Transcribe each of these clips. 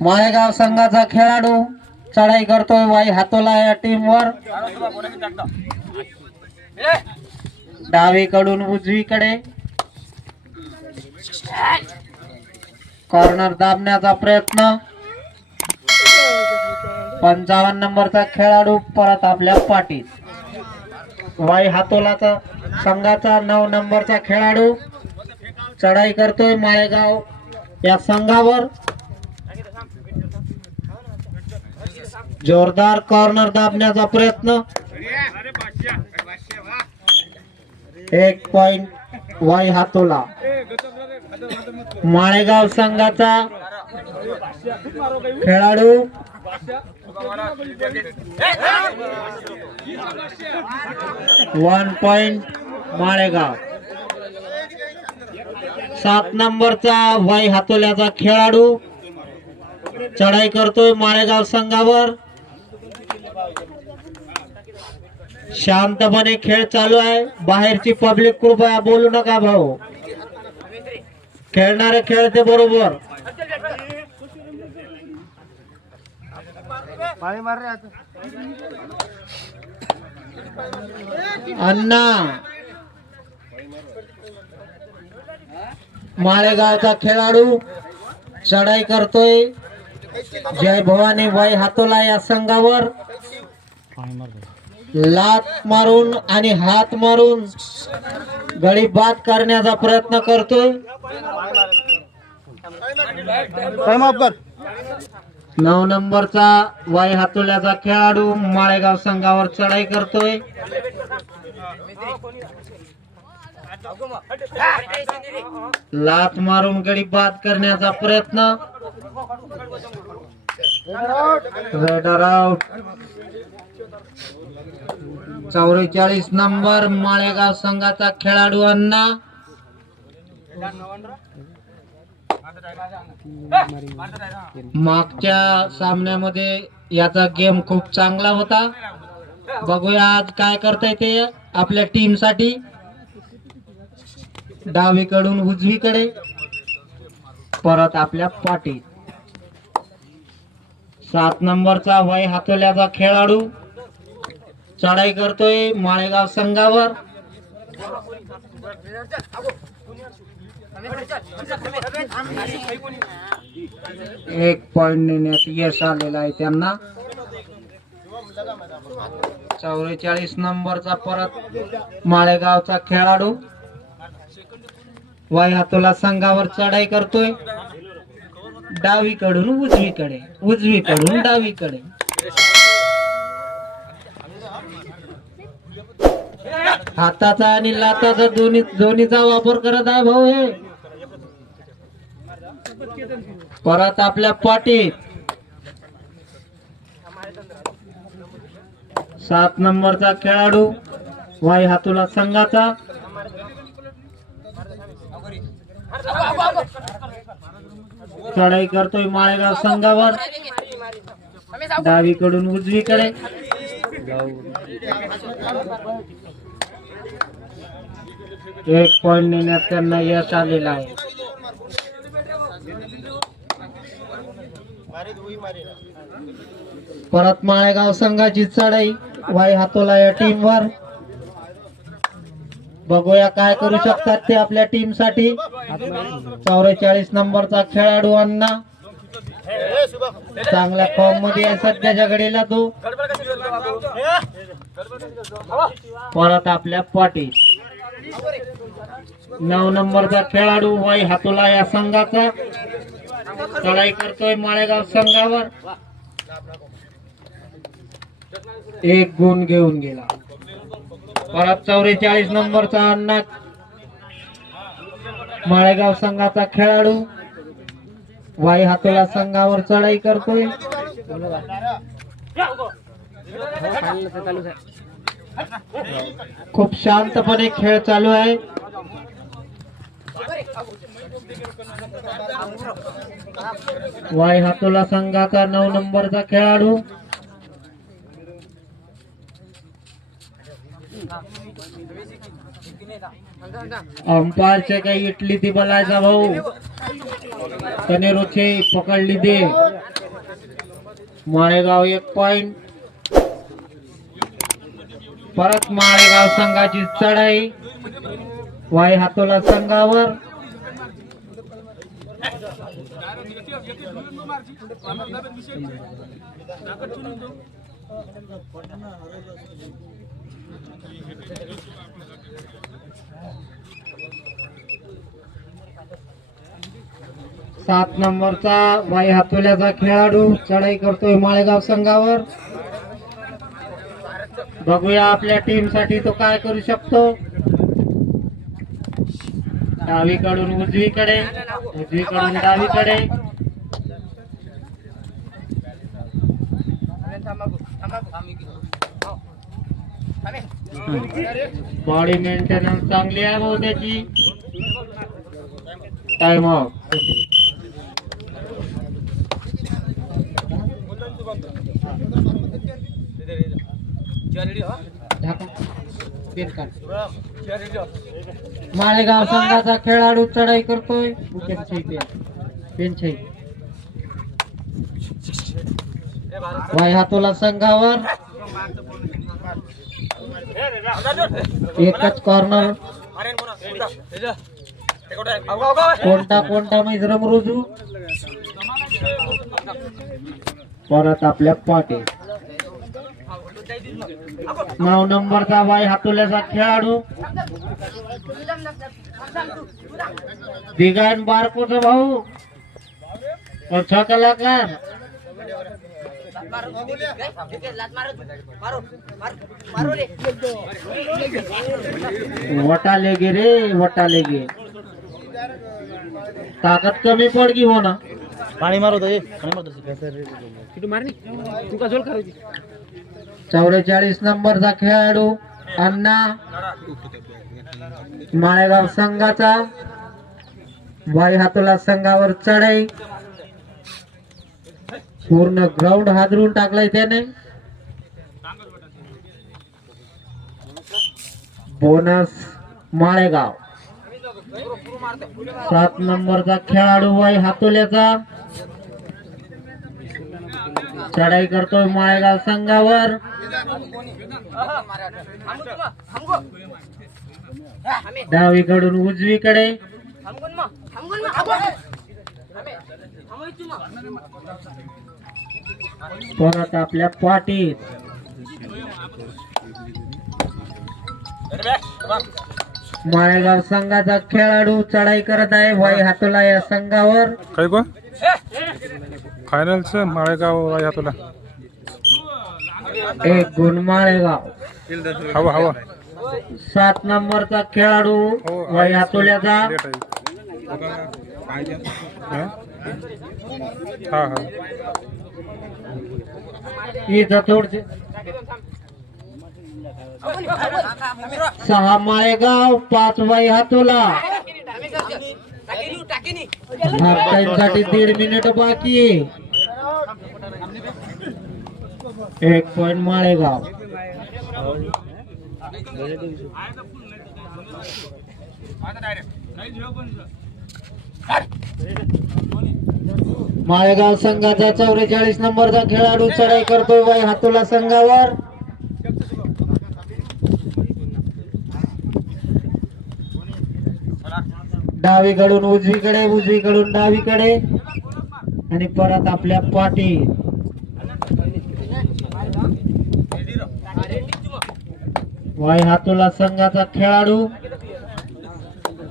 माळेगाव संघाचा खेळाडू चढाई करतोय वाई हातोला या टीमवर. डावीकडून उजवीकडे. कॉर्नर दाबण्याचा प्रयत्न. पंचावन्न नंबरचा खेळाडू परत आपल्या पाठीत. वाई हातोलाचा संघाचा नऊ नंबरचा खेळाडू. चढाई करतोय माळेगाव. या संघावर जोरदार कॉर्नर दाबण्याचा प्रयत्न. एक पॉइंट वाई हातोला. माळेगाव संघाचा खेळाडू. One point Malegaon. सात नंबरचा वाई हातोल्याचा खेळाडू. चढाई करतोय माळेगाव संघावर. शांतपणे खेळ चालू आहे. बाहेरची पब्लिक कृपया बोलू नका भाऊ. खेळणारे खेळते बरोबर. अण्णा माळेगावचा खेळाडू चढाई करतोय. जय भवानी वाई हातोला या संघावर. लात मारून आणि हात मारून गडी बाद करण्याचा प्रयत्न करतोय. नऊ नंबरचा वाई हातोल्याचा खेळाडू माळेगाव संघावर चढाई करतोय. लात मारून गडी बाद करण्याचा प्रयत्न. रेडर आउट चौवेचाळीस नंबर माळेगाव संघाचा खेळाडू अण्णा. मागच्या सामन्यामध्ये याचा गेम खूप चांगला होता. बघूया आज काय करताय ते आपल्या टीमसाठी. डावीकडून उजवीकडे. परत आपल्या पाठी. सात नंबरचा वय हातोल्याचा खेळाडू. चढाई करतोय माळेगाव संघावर. एक पॉइंट नेण्यात यश आलेलं आहे त्यांना. चौवेचाळीस नंबरचा परत माळेगावचा खेळाडू. वयातोला संघावर चढाई करतोय. डावीकडून उजवीकडे उजवीकडून डावीकडे. हाताचा आणि लाताचा दोन्ही दोन्हीचा वापर करत आहे भाऊ हे. परत आपल्या पाठीत सात नंबरचा खेळाडू वाई हातुला संघाचा. चढाई करतोय माळेगाव संघावर. डावीकडून उजवीकडे. एक पॉइंट नेण्यात त्यांना यश आलेलं आहे. परत माळेगाव संघाची चढाई. वाई हातोला या टीम वर. बघूया काय करू शकतात ते आपल्या टीमसाठी. चौवेचाळीस नंबरचा खेळाडू अण्णा. चांगल्या फॉर्ममध्ये आहे सध्याच्या घडीला तो. परत आपल्या पाठी. नऊ नंबरचा खेळाडू वाई हातोला या संघाचा. चढाई करतोय माळेगाव संघावर. एक गुण घेऊन गेला. परत चौवेचाळीस नंबरचा अण्णा माळेगाव संघाचा खेळाडू. वाई हातोला संघावर चढाई करतोय. खूप शांतपणे खेळ चालू आहे. वाई हातोला संघाचा नऊ नंबरचा खेळाडू. अंपायरचे काही इटली ती बोलायचा भाऊ। कनेरोचे पकडली दे। माळेगाव एक पॉइंट परत माळेगाव संघाची चढाई. वाई हातोला संघावर. सात नंबरचा वाई हातोल्याचा खेळाडू चढाई करतोय माळेगाव संघावर बघूया आपल्या टीमसाठी तो काय करू शकतो डावीकडून उजवीकडे उजवीकडून डावीकडे बॉडी मेंटेनन्स चांगली आहे भाऊ त्याची. टाइम ऑफ संघाचा खेळाडू चढाई करतोय. पेनछाई वाय हातोला संघावर. एकच कॉर्नर कोणता कोणता मैत्रम रुजू परत आपल्या पाटे नऊ नंबरचा बाई हातुल्याचा खेळाडू. दिगान बारकोचा भाऊ. अच्छा वटाले गे रे. वटाले गे ताकद कमी पड की हो ना. पाणी मारत आहे पाणी मारत किती मारणी तू का झोल करायची चौवेचाळीस नंबरचा खेळाडू अण्णा माळेगाव संघाचा. वाई हातोला संघावर चढाई. पूर्ण ग्राउंड हादरून टाकलाय त्याने. बोनस माळेगाव. सात नंबरचा खेळाडू वाई हातोल्याचा. चढाई करतोय माळेगाव संघावर. डावीकडून उजवीकडे. परत आपल्या पाठीत. माळेगाव संघाचा खेळाडू चढाई करत आहे. वाई हातोला या संघावर. काय गो? फायनलचं माळेगाव आहे तुला एक गुण माळेगाव. हवा हवा. सात नंबरचा खेळाडू हो वाई हातोल्याचा. हं? हा. इथं सहा माळेगाव पाच वाई हातोला साठी दीड मिनिट बाकी एक पॉइंट माळेगाव. माळेगाव संघाचा चौवेचाळीस नंबरचा खेळाडू चढाई करतोय वाई हातोला संघावर. डावीकडून उजवीकडे उजवीकडून डावीकडे. आणि परत आपल्या पाठी वाई हातोला संघाचा खेळाडू.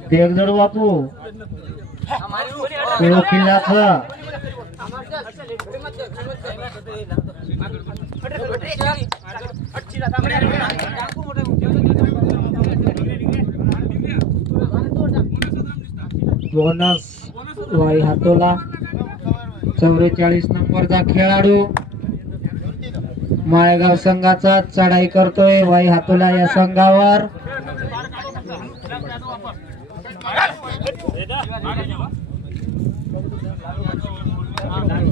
देखजड बापू बोनस वाई हातोला. चौवेचाळीस नंबरचा खेळाडू. माळेगाव संघाचा चढाई करतोय वाई हातोला या संघावर.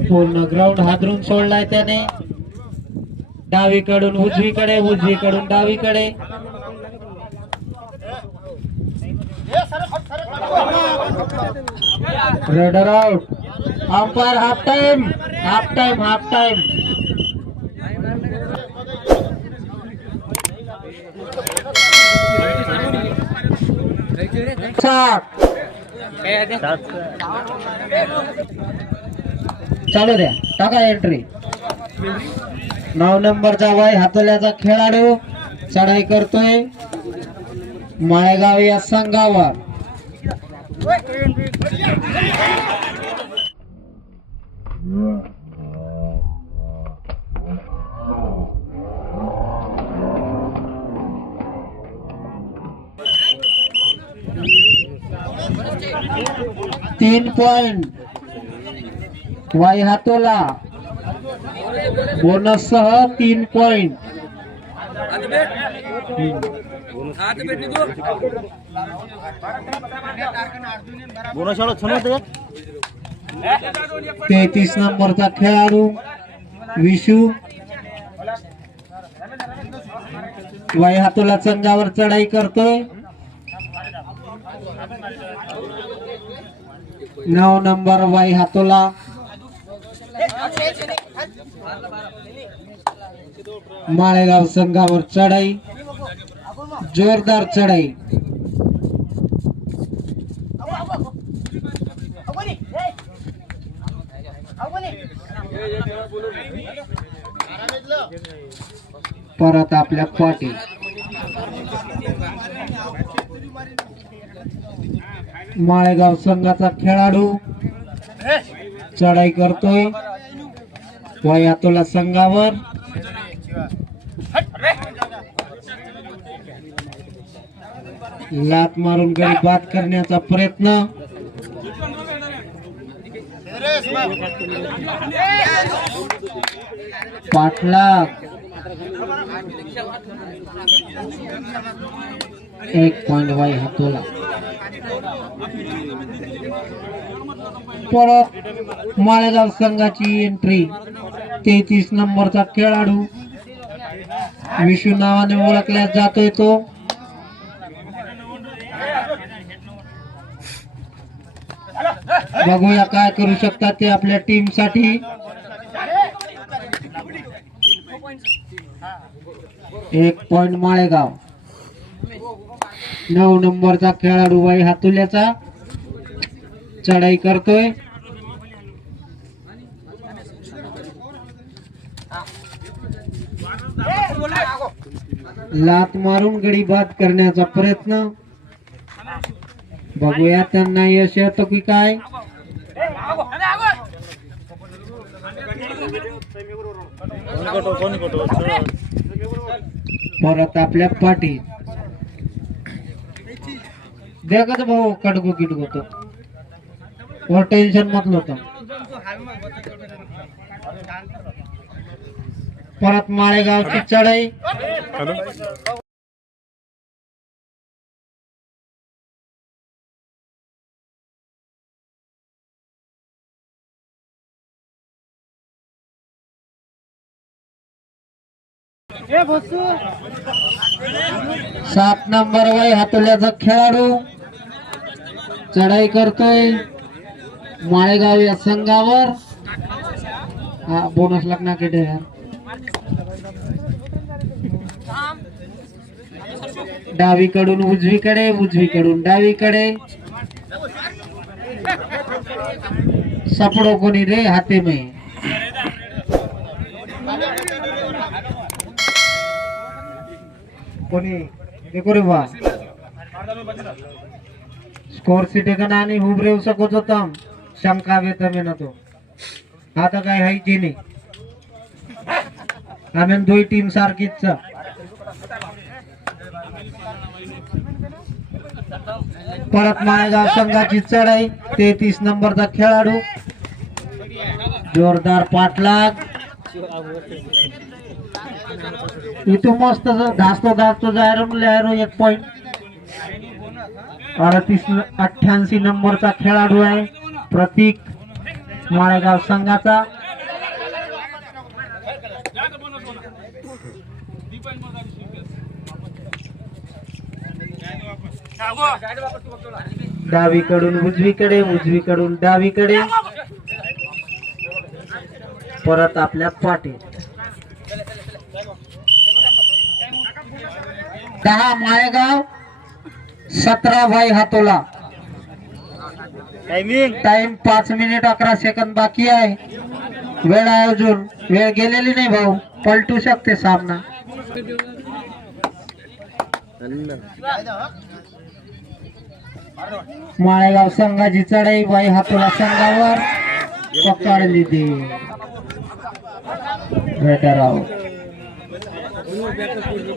पूर्ण ग्राउंड हादरून सोडलाय त्याने. डावीकडून उजवीकडे उजवीकडून डावीकडे raider out umpire half time half time half time सात चालू द्या टाका एंट्री नऊ नंबरचा वाय हातोल्याचा खेळाडू. चढाई करतोय. माळेगाव या संघावर. तीन पॉइंट वाई हातोला. बोनस सह तीन पॉइंट. तेहतीस नंबरचा खेळाडू विशू. वाय हातोला संघावर चढाई करतोय. नऊ नंबर वाय हातोला माळेगाव संघावर चढाई. जोरदार चढाई. परत आपल्या पाठी माळेगाव संघाचा खेळाडू चढाई करतोय. वयातोला संघावर. लात मारून गडी बाद करण्याचा प्रयत्न. पाटला. एक पॉइंट वाई हातोला. परत माळेगाव संघाची एंट्री तेहतीस नंबरचा खेळाडू. विशू नावाने ओळखल्या जातोय तो. बघूया काय करू शकतात ते आपल्या टीमसाठी. एक पॉइंट माळेगाव. नऊ नंबरचा खेळाडू बाई हातुल्याचा. चढाई करतोय. लात मारून गडी बाद करण्याचा प्रयत्न. बघूया त्यांना यश येतो की काय? परत आपल्या पाठी. देखत भाऊ कडगो किटकू तो. वर टेन्शन मधलं होतं परत माळेगावची चढाई. सात नंबर वय हातोल्याचा खेळाडू. चढाई करतोय. माळेगाव या संघावर. हा बोनस लागणार किती यार डावीकडून उजवीकडे उजवीकडून डावीकडे. सपडो कोणी रे हाते में. कोणी? देखो रे बा स्कोर सिटे का नानी हुब रेव तो होतम शंका वेत ना तो आता काय हाय की नाही. आम्ही दोन टीम सारखीच. परत माळेगाव संघाची चढाई तेहतीस नंबरचा खेळाडू. जोरदार पाठलाग. इथून मस्त धासतो धासतो जायरो लिहायरो एक पॉइंट अडतीस अठ्ठ्याऐंशी नंबरचा खेळाडू आहे प्रतीक माळेगाव संघाचा. डावीकडून उजवीकडे उजवीकडून डावीकडे. परत आपल्या पाठी. दहा माळेगाव सतरा बाई हातोला. टायमिंग टाइम पाच मिनिट अकरा सेकंद बाकी आहे. वेळ आहे अजून. वेळ गेलेली नाही भाऊ. पलटू शकते सामना. माळेगाव संघाची चढाई बाई हातोला संघावर पकडली ती. भेटराव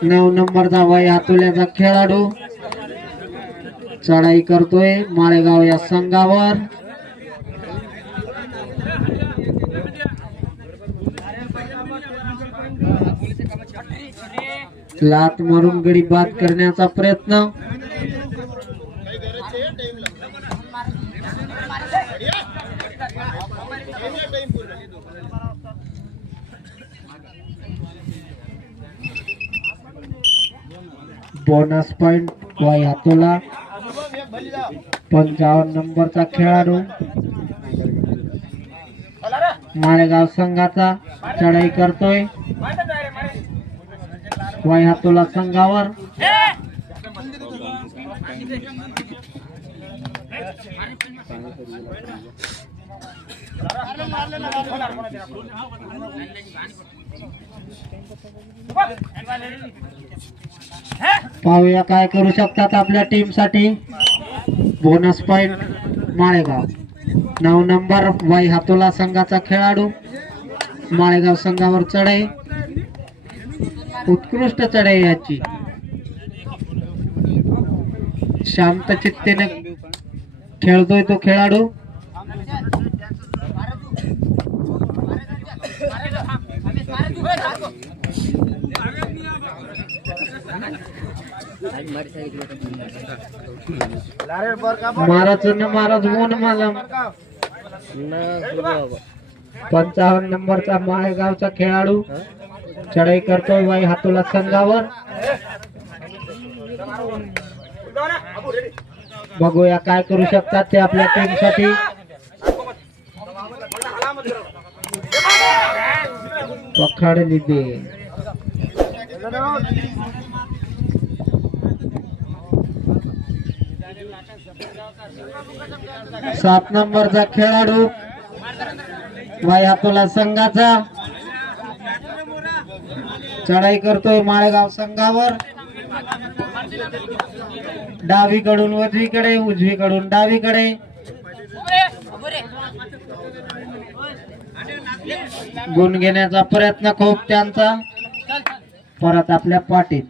नऊ नंबरचा बाई हातोल्याचा खेळाडू. चढाई करतोय माळेगाव या संघावर. लात मारून गडी बाद करण्याचा प्रयत्न. Bonus point Wai Hatola. पंचावन्न नंबरचा खेळाडू. माळेगाव संघाचा चढाई करतोय. वाई हातोला संघावर. पाहूया काय करू शकतात आपल्या टीमसाठी. Bonus point Malegaon. नऊ नंबर वाई हातोला संघाचा खेळाडू. माळेगाव संघावर चढाई उत्कृष्ट चढाई याची. शांत चित्तेने खेळतोय तो खेळाडू. महाराज न महाराज मोन मालम पंचावन्न नंबरचा माळेगावचा खेळाडू. चढाई करतोय बाई हातोला संघावर. बघूया काय करू शकतात ते आपल्या टीमसाठी पकडली ते सात नंबरचा खेळाडू वाई हातोला संघाचा. चढाई करतोय माळेगाव संघावर. डावीकडून उजवीकडे उजवीकडून डावीकडे. गुण घेण्याचा प्रयत्न खूप त्यांचा. परत आपल्या पाठीत.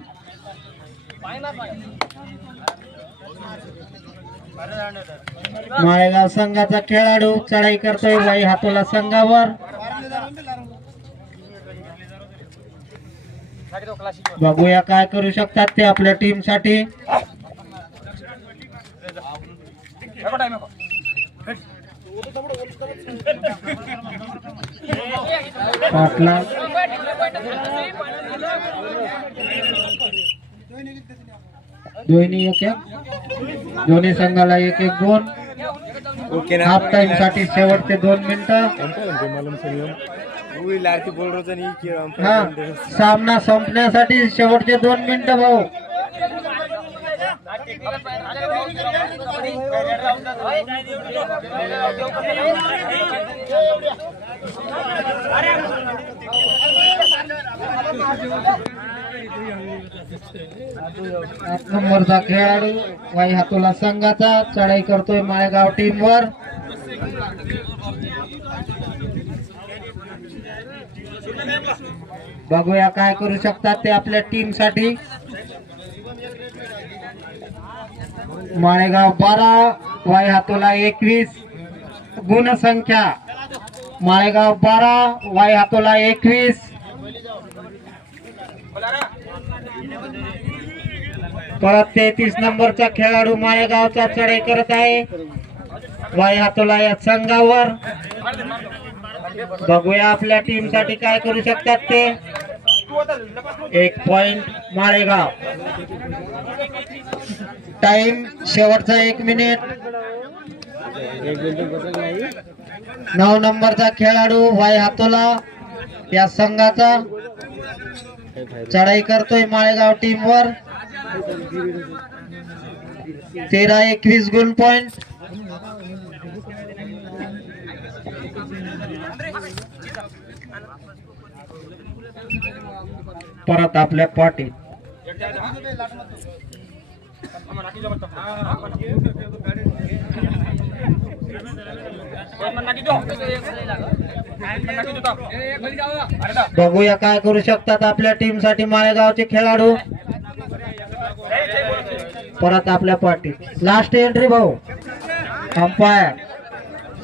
माळेगाव संघाचा खेळाडू चढाई करतोय बाई हातोला संघावर. बघूया काय करू शकतात ते आपल्या टीमसाठी पाटला. दोन्ही एक एक. दोन्ही संघाला एक एक गुण हाफ टाइमसाठी शेवटचे दोन मिनिटं. हा सामना संपण्यासाठी शेवटचे दोन मिनिटं भाऊ. आठ नंबरचा खेळाडू वाई हातोला संघाचा चढाई करतोय माळेगाव टीम वर. बघूया काय करू शकतात ते आपल्या टीमसाठी. माळेगाव बारा वाई हातोला एकवीस. गुणसंख्या माळेगाव बारा वाई हातोला एकवीस. परत तेहतीस नंबरचा खेळाडू माळेगावचा चढाई करत आहे. वाय हातोला या संघावर. बघूया आपल्या टीमसाठी काय करू शकतात ते. एक पॉइंट माळेगाव. टाइम शेवटचा एक मिनिट नऊ नंबरचा खेळाडू वाय हातोला या संघाचा चढाई करतोय माळेगाव टीम वर. तेरा एकवीस गुण पॉइंट परत आपल्या पाटील बघूया काय करू शकतात आपल्या टीमसाठी माळेगावचे खेळाडू. परत आपल्या पाठी. लास्ट एंट्री भाऊ. अंपायर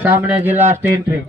सामन्याची लास्ट एंट्री